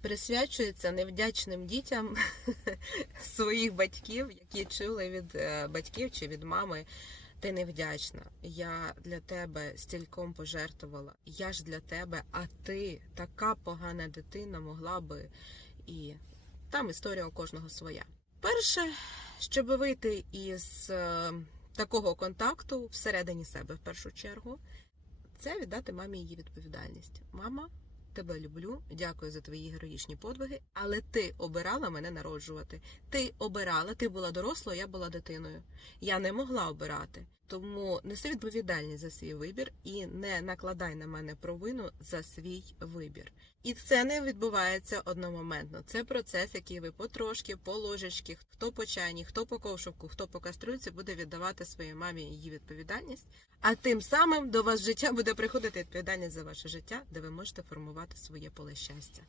присвячується невдячним дітям своїх батьків, які чули від е, батьків чи від мами. Ти невдячна. Я для тебе стільком пожертвувала. Я ж для тебе, а ти така погана дитина могла би. І там історія у кожного своя. Перше, щоб вийти із е, такого контакту всередині себе в першу чергу, це віддати мамі її відповідальність. Мама, тебе люблю, дякую за твої героїчні подвиги, але ти обирала мене народжувати. Ти обирала, ти була дорослою, я була дитиною. Я не могла обирати. Тому неси відповідальність за свій вибір і не накладай на мене провину за свій вибір. І це не відбувається одномоментно. Це процес, який ви потрошки, по ложечки, хто по чайні, хто по ковшовку, хто по каструльці буде віддавати своїй мамі її відповідальність. А тим самим до вас життя буде приходити відповідальність за ваше життя, де ви можете формувати своє поле щастя.